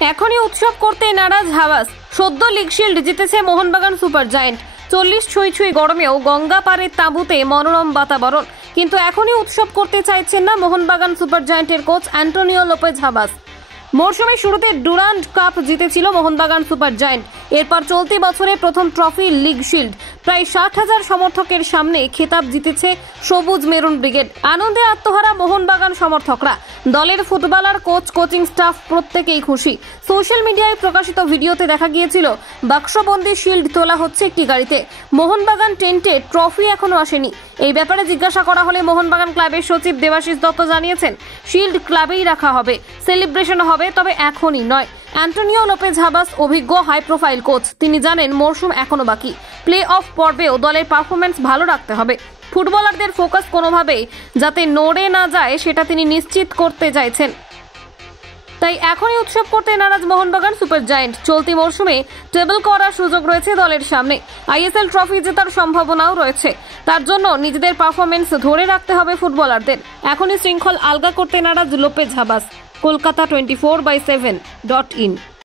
এখনই উৎসব করতে নারাজ হাওয়াস। সদ্য লিগ শিল্ড জিতেছে মোহনবাগান সুপার জায়েন্ট। 40 ছুঁই ছুঁই গরমেও গঙ্গা পাড়ের তাঁবুতে মনোরম বাতাবরণ। কিন্তু এখনই উৎসব করতে চাইছেন না মোহনবাগান সুপার জায়েন্টের কোচ অ্যান্টোনিও লোপেজ হাবাস। মরশুমের শুরুতে ডুরান্ড কাপ জিতেছিল মোহনবাগান সুপার জায়েন্ট। এরপর চলতি বছরে প্রথম ট্রফি লিগ শিল্ড। প্রায় 60,000 সমর্থকের সামনে খেতাব জিতেছে সবুজ মেরুন ব্রিগেড। আনন্দে আত্মহারা মোহনবাগান সমর্থকরা। দলের ফুটবলার, কোচ, কোচিং স্টাফ প্রত্যেকেই খুশি। সোশ্যাল মিডিয়ায় প্রকাশিত ভিডিওতে দেখা গিয়েছিল বাক্সবন্দি শিল্ড তোলা হচ্ছে একটি গাড়িতে। মোহনবাগান টেন্টে ট্রফি এখনো আসেনি। এই ব্যাপারে জিজ্ঞাসা করা হলে মোহনবাগান ক্লাবের সচিব দেবাশিস দত্ত জানিয়েছেন, শিল্ড ক্লাবেই রাখা হবে, সেলিব্রেশন হবে, তবে এখনই নয়। অ্যান্টোনিও লোপেজ হাবাস অভিজ্ঞ হাই প্রোফাইল কোচ। তিনি জানেন মরশুম এখনো বাকি। প্লে অফ পর্বেও দলের পারফরমেন্স ভালো রাখতে হবে। ফুটবলারদের ফোকাস কোনোভাবেই যাতে নড়ে না যায় সেটা তিনি নিশ্চিত করতে চাইছেন। তাই এখনই উৎসব করতে নারাজ মোহনবাগান সুপার জায়েন্ট। চলতি মরশুমে টেবল করার সুযোগ রয়েছে দলের সামনে। আইএসএল ট্রফি জেতার সম্ভাবনাও রয়েছে। তার জন্য নিজেদের পারফরমেন্স ধরে রাখতে হবে ফুটবলারদের। এখনই শৃঙ্খল আলগা করতে নারাজ লোপেজ হাবাস। কলকাতা 24/7.in।